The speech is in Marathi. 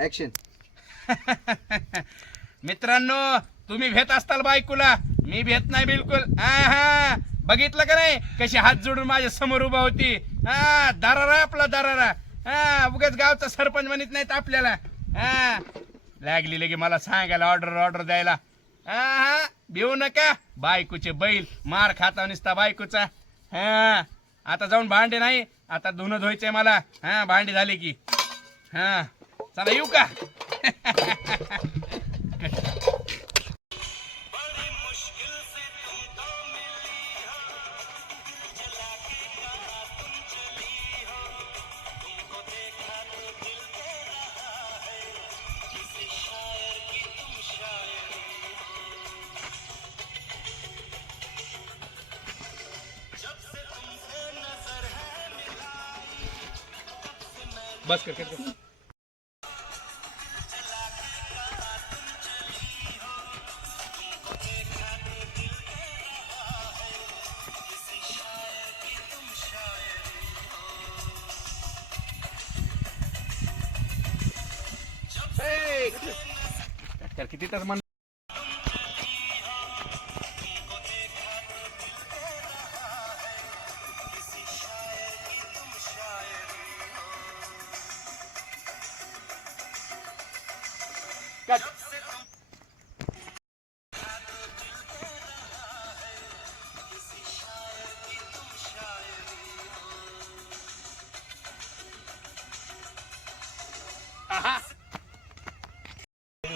ऍक्शन मित्रांनो तुम्ही भेट असताल बायकोला. मी भेट नाही बिलकुल. हा हा. बघितलं का नाही? कशी हात जोडून माझ्यासमोर उभा होती. हा दरारा आपला दरारा. हा उगाच गावचा सरपंच म्हणत नाहीत आपल्याला. हा. लागली लगे मला सांगायला ऑर्डर ऑर्डर द्यायला. हा हा. भिवू नका. बायकोचे बैल. मार खाता निसता बायकोचा. हा. आता जाऊन भांडे नाही. आता धुणं धुवायचंय मला. हा भांडे झाले की. हा. चला येऊ बस कर, कर कर. Hey, तर किती तास म्हण Cut.